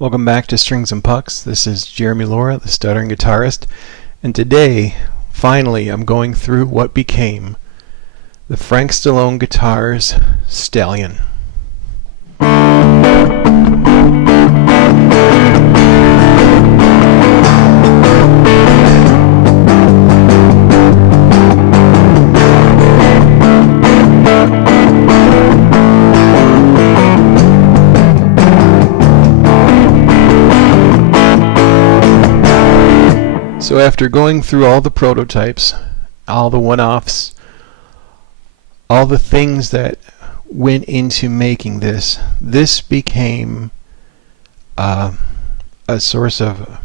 Welcome back to Strings and Pucks. This is Jeremy Laura, the stuttering guitarist, and today, finally, I'm going through what became the Frank Stallone Guitars Stallion. So after going through all the prototypes, all the one-offs, all the things that went into making this became a source of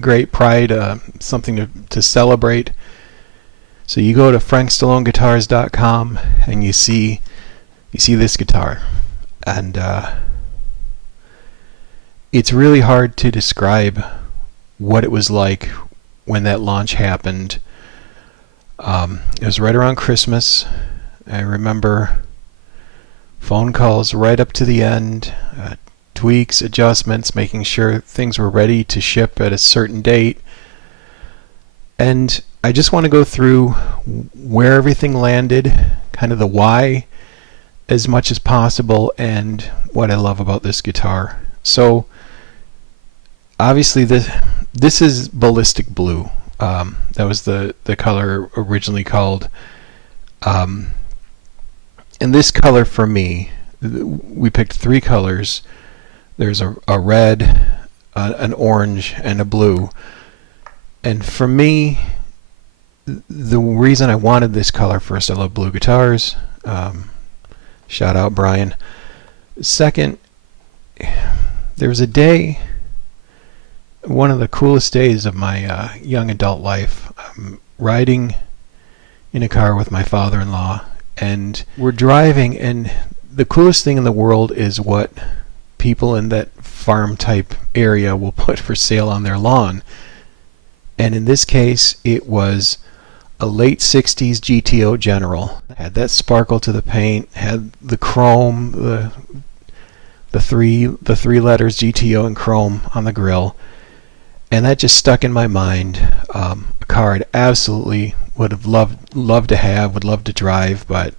great pride, something to celebrate. So you go to frankstalloneguitars.com and you see this guitar, and it's really hard to describe what it was like when that launch happened. It was right around Christmas. I remember phone calls right up to the end, tweaks, adjustments, making sure things were ready to ship at a certain date. And I just want to go through where everything landed, kind of the why as much as possible, and what I love about this guitar. So obviously this is ballistic blue. That was the color originally called. And this color for me, we picked three colors. There's a red, an orange, and a blue. And for me, the reason I wanted this color, first, I love blue guitars. Shout out Brian. Second, there was a day, one of the coolest days of my young adult life. I'm riding in a car with my father-in-law, and we're driving, and the coolest thing in the world is what people in that farm type area will put for sale on their lawn. And in this case, it was a late 60s GTO General. Had that sparkle to the paint, had the chrome, the three letters GTO and chrome on the grill. And that just stuck in my mind. A car I'd absolutely would have loved to have, would love to drive. But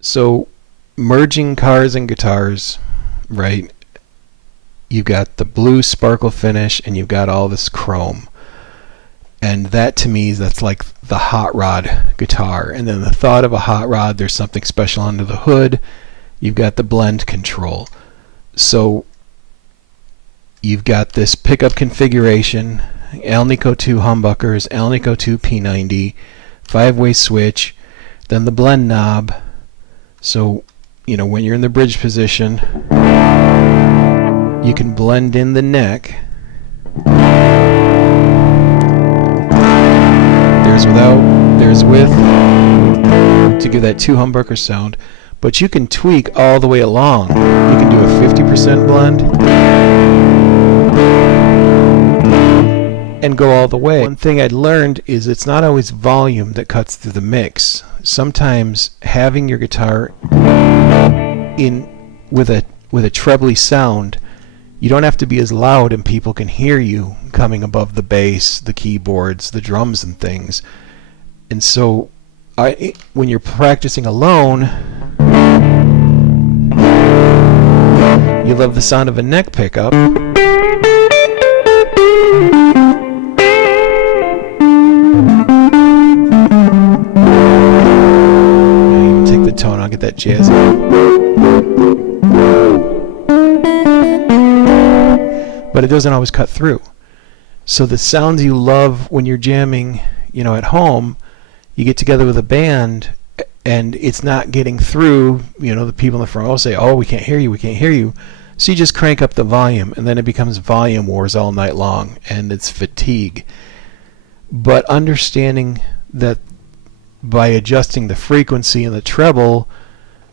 so merging cars and guitars, right? You've got the blue sparkle finish, and you've got all this chrome. And that to me, that's like the hot rod guitar. And then the thought of a hot rod, there's something special under the hood. You've got the blend control. So you've got this pickup configuration, Alnico 2 humbuckers, Alnico 2 P90, 5-way switch, then the blend knob. So, when you're in the bridge position, you can blend in the neck. There's without, there's with, to give that 2 humbucker sound. But you can tweak all the way along. You can do a 50% blend and go all the way. One thing I'd learned is it's not always volume that cuts through the mix. Sometimes having your guitar in with a trebly sound, you don't have to be as loud, and people can hear you coming above the bass, the keyboards, the drums and things. And so when you're practicing alone, you love the sound of a neck pickup. Take the tone, I'll get that jazz. But it doesn't always cut through. So the sounds you love when you're jamming, at home, you get together with a band, and it's not getting through. The people in the front will say, "Oh, we can't hear you, we can't hear you." So you just crank up the volume, and then it becomes volume wars all night long, and it's fatigue. But understanding that by adjusting the frequency and the treble,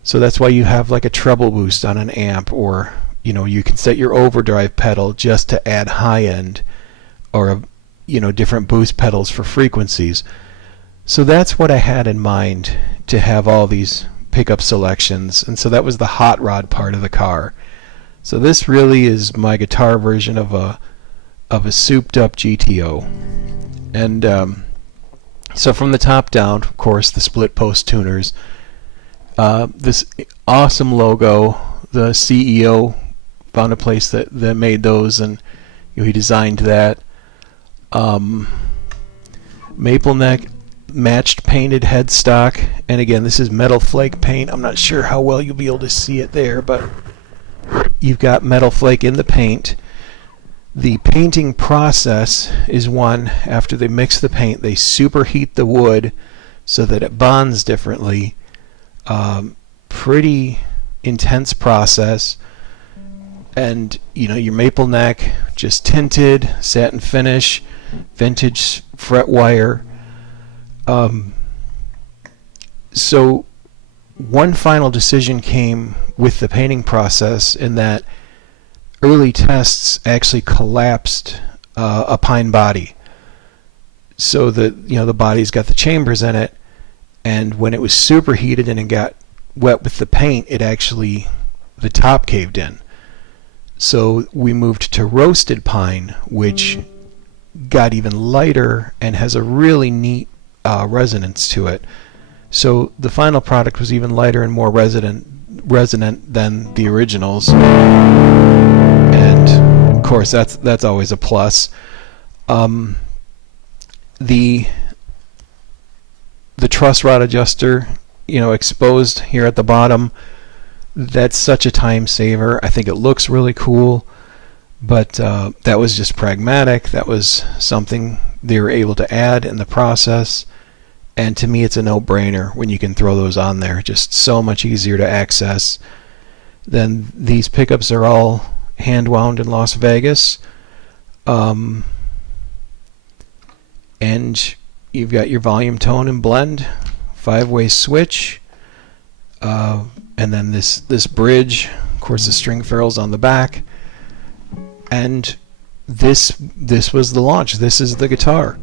so that's why you have like a treble boost on an amp, or you can set your overdrive pedal just to add high end, or different boost pedals for frequencies. So that's what I had in mind, to have all these pickup selections. And so that was the hot rod part of the car. So this really is my guitar version of a souped up GTO. And so from the top down, of course, the split post tuners. This awesome logo. The CEO found a place that made those, and he designed that. Maple neck matched painted headstock, and again, this is metal flake paint. I'm not sure how well you'll be able to see it there, but you've got metal flake in the paint. The painting process is one, after they mix the paint, they superheat the wood so that it bonds differently. Pretty intense process. And your maple neck, just tinted, satin finish, vintage fret wire. So one final decision came with the painting process, in that early tests actually collapsed a pine body. So that the body's got the chambers in it, and when it was superheated and it got wet with the paint, the top caved in. So we moved to roasted pine, which got even lighter and has a really neat resonance to it. So the final product was even lighter and more resonant than the originals. And of course, that's always a plus. The truss rod adjuster, exposed here at the bottom, that's such a time saver. I think it looks really cool, but that was just pragmatic. That was something they were able to add in the process, and to me it's a no-brainer when you can throw those on there. Just so much easier to access. Then these pickups are all hand wound in Las Vegas, and you've got your volume, tone, and blend, 5-way switch, and then this bridge, of course the string ferrules on the back, and this was the launch. This is the guitar.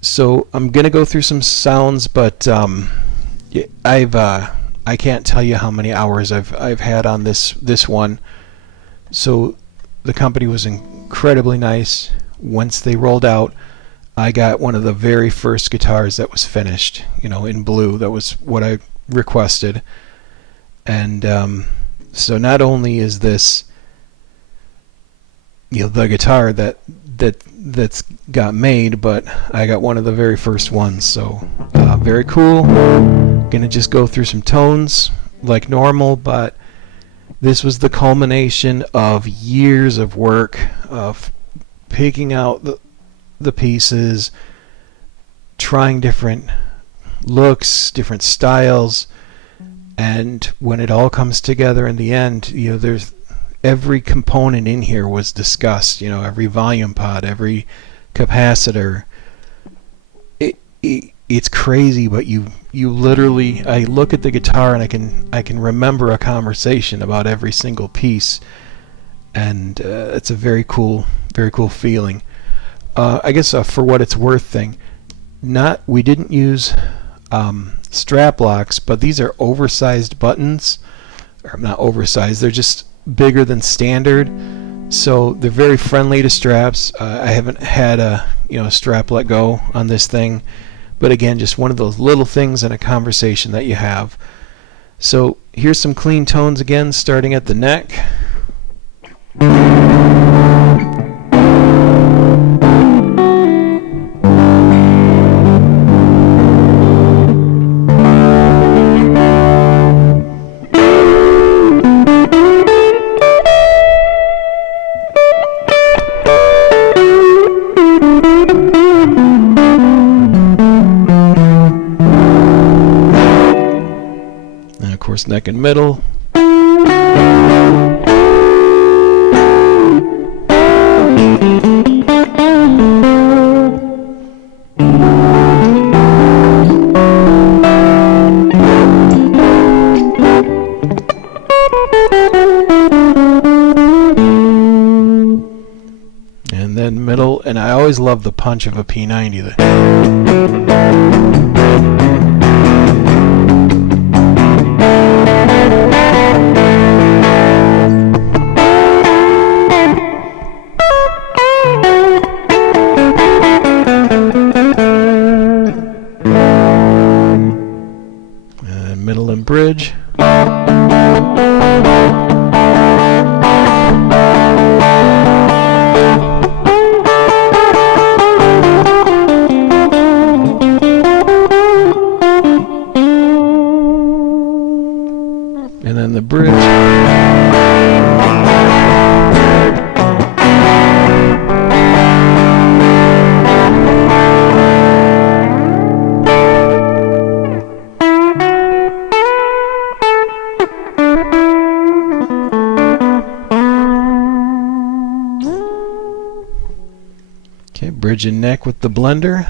So I'm gonna go through some sounds, but I can't tell you how many hours I've had on this one. So the company was incredibly nice. Once they rolled out, I got one of the very first guitars that was finished, in blue. That was what I requested. And so not only is this the guitar that's got made, but I got one of the very first ones. So very cool. Gonna just go through some tones like normal, but this was the culmination of years of work of picking out the pieces, trying different looks, different styles, and when it all comes together in the end, there's every component in here was discussed. Every volume pod, every capacitor. It's crazy, but you literally, I look at the guitar and I can remember a conversation about every single piece, and it's a very cool feeling. I guess for what it's worth thing, we didn't use strap locks, but these are oversized buttons, or not oversized, they're just bigger than standard, so they're very friendly to straps. I haven't had a strap let go on this thing, but again, just one of those little things in a conversation that you have. So here's some clean tones again, starting at the neck. Neck and middle. And then middle, and I always love the punch of a P90. Bridge and neck with the blender.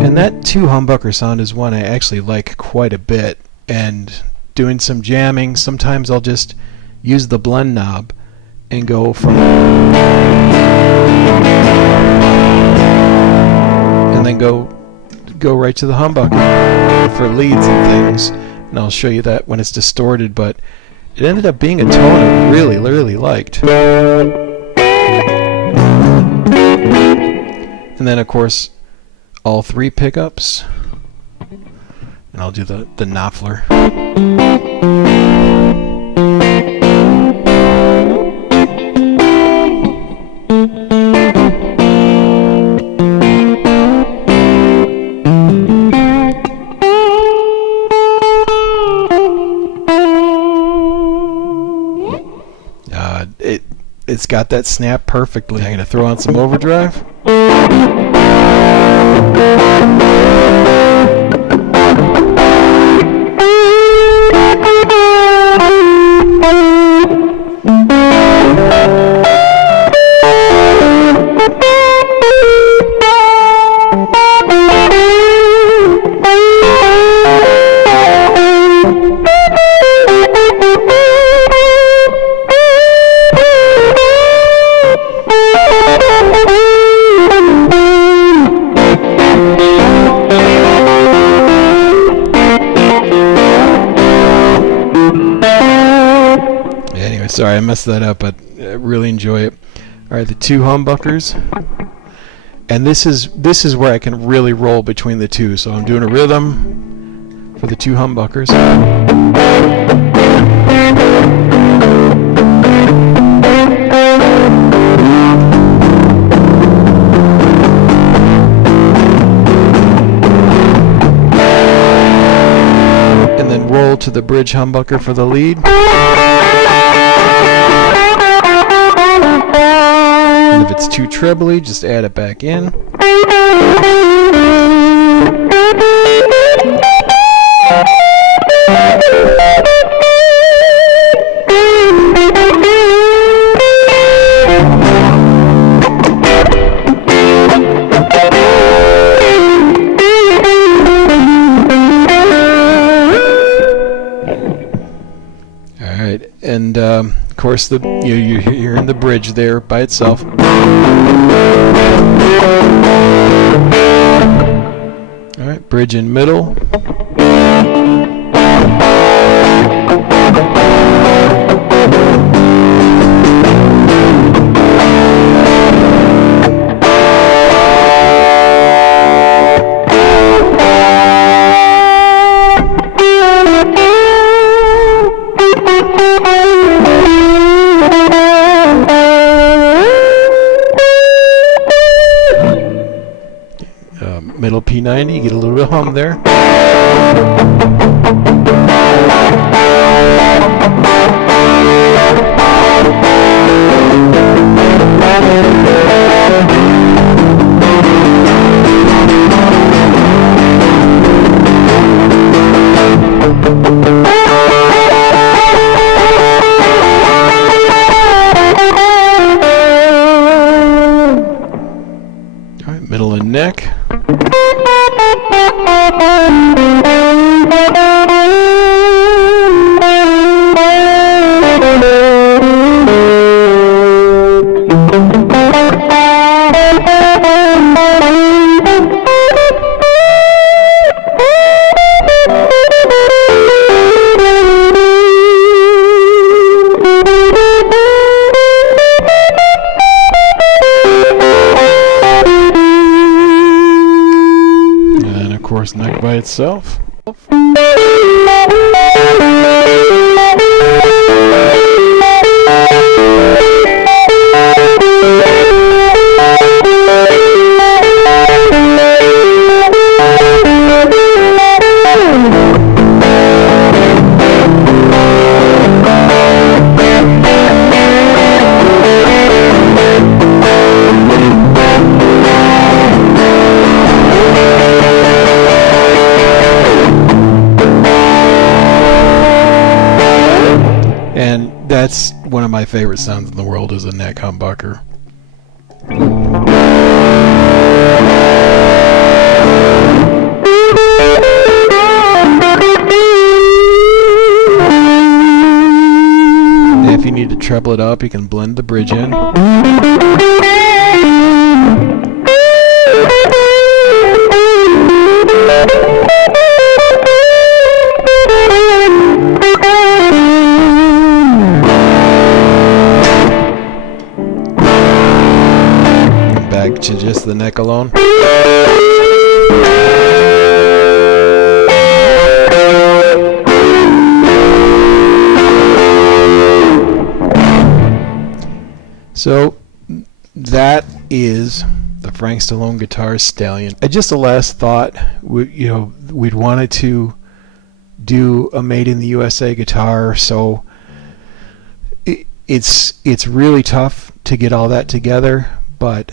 And that two humbucker sound is one I actually like quite a bit. And doing some jamming, sometimes I'll just use the blend knob and go from, and then go right to the humbucker for leads and things. And I'll show you that when it's distorted, but it ended up being a tone I really liked. And then of course all three pickups, and I'll do the Knopfler. It's got that snap perfectly. I'm going to throw on some overdrive. Sorry, I messed that up, but I really enjoy it. All right, the two humbuckers, and this is where I can really roll between the two. So I'm doing a rhythm for the two humbuckers. And then roll to the bridge humbucker for the lead. And if it's too trebly, just add it back in. All right, and of course you're hearing the bridge there by itself. All right, bridge in middle. Middle P90, get a little bit of hum there. All right, middle and neck. And of course, neck by itself. And that's one of my favorite sounds in the world, is a neck humbucker. And if you need to treble it up, you can blend the bridge in. Back to just the neck alone. So that is the Frank Stallone Guitars Stallion. Just a last thought, we'd wanted to do a made in the USA guitar, so it's really tough to get all that together, but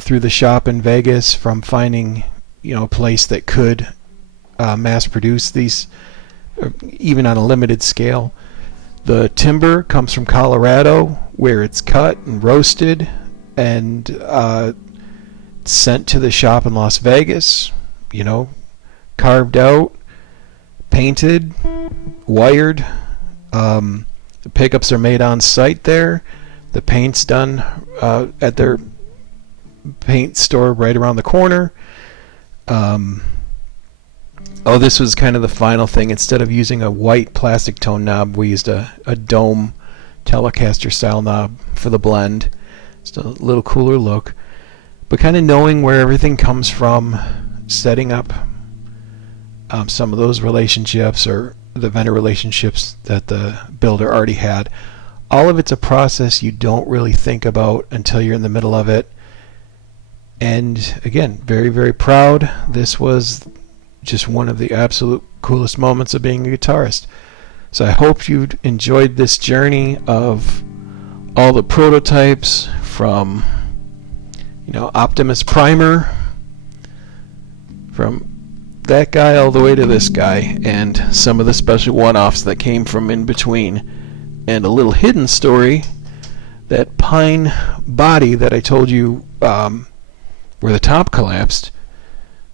through the shop in Vegas, from finding a place that could mass produce these, even on a limited scale. The timber comes from Colorado, where it's cut and roasted and sent to the shop in Las Vegas, carved out, painted, wired. The pickups are made on site there. The paint's done at their paint store right around the corner. This was kind of the final thing. Instead of using a white plastic tone knob, we used a dome Telecaster style knob for the blend. It's a little cooler look, but kind of knowing where everything comes from, setting up some of those relationships, or the vendor relationships that the builder already had. All of it's a process you don't really think about until you're in the middle of it. And again, very, very proud. This was just one of the absolute coolest moments of being a guitarist. So I hope you enjoyed this journey of all the prototypes, from Optimus Primer, from that guy all the way to this guy, and some of the special one-offs that came from in between. And a little hidden story, that pine body that I told you where the top collapsed,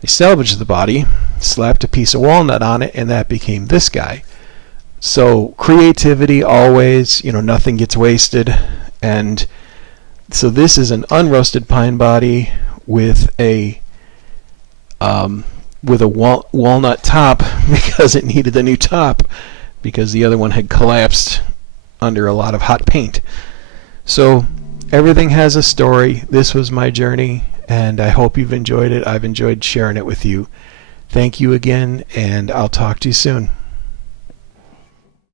I salvaged the body, slapped a piece of walnut on it, and that became this guy. So creativity always, nothing gets wasted. And so this is an unroasted pine body with a walnut top, because it needed a new top, because the other one had collapsed under a lot of hot paint. So everything has a story. This was my journey, and I hope you've enjoyed it. I've enjoyed sharing it with you. Thank you again, and I'll talk to you soon.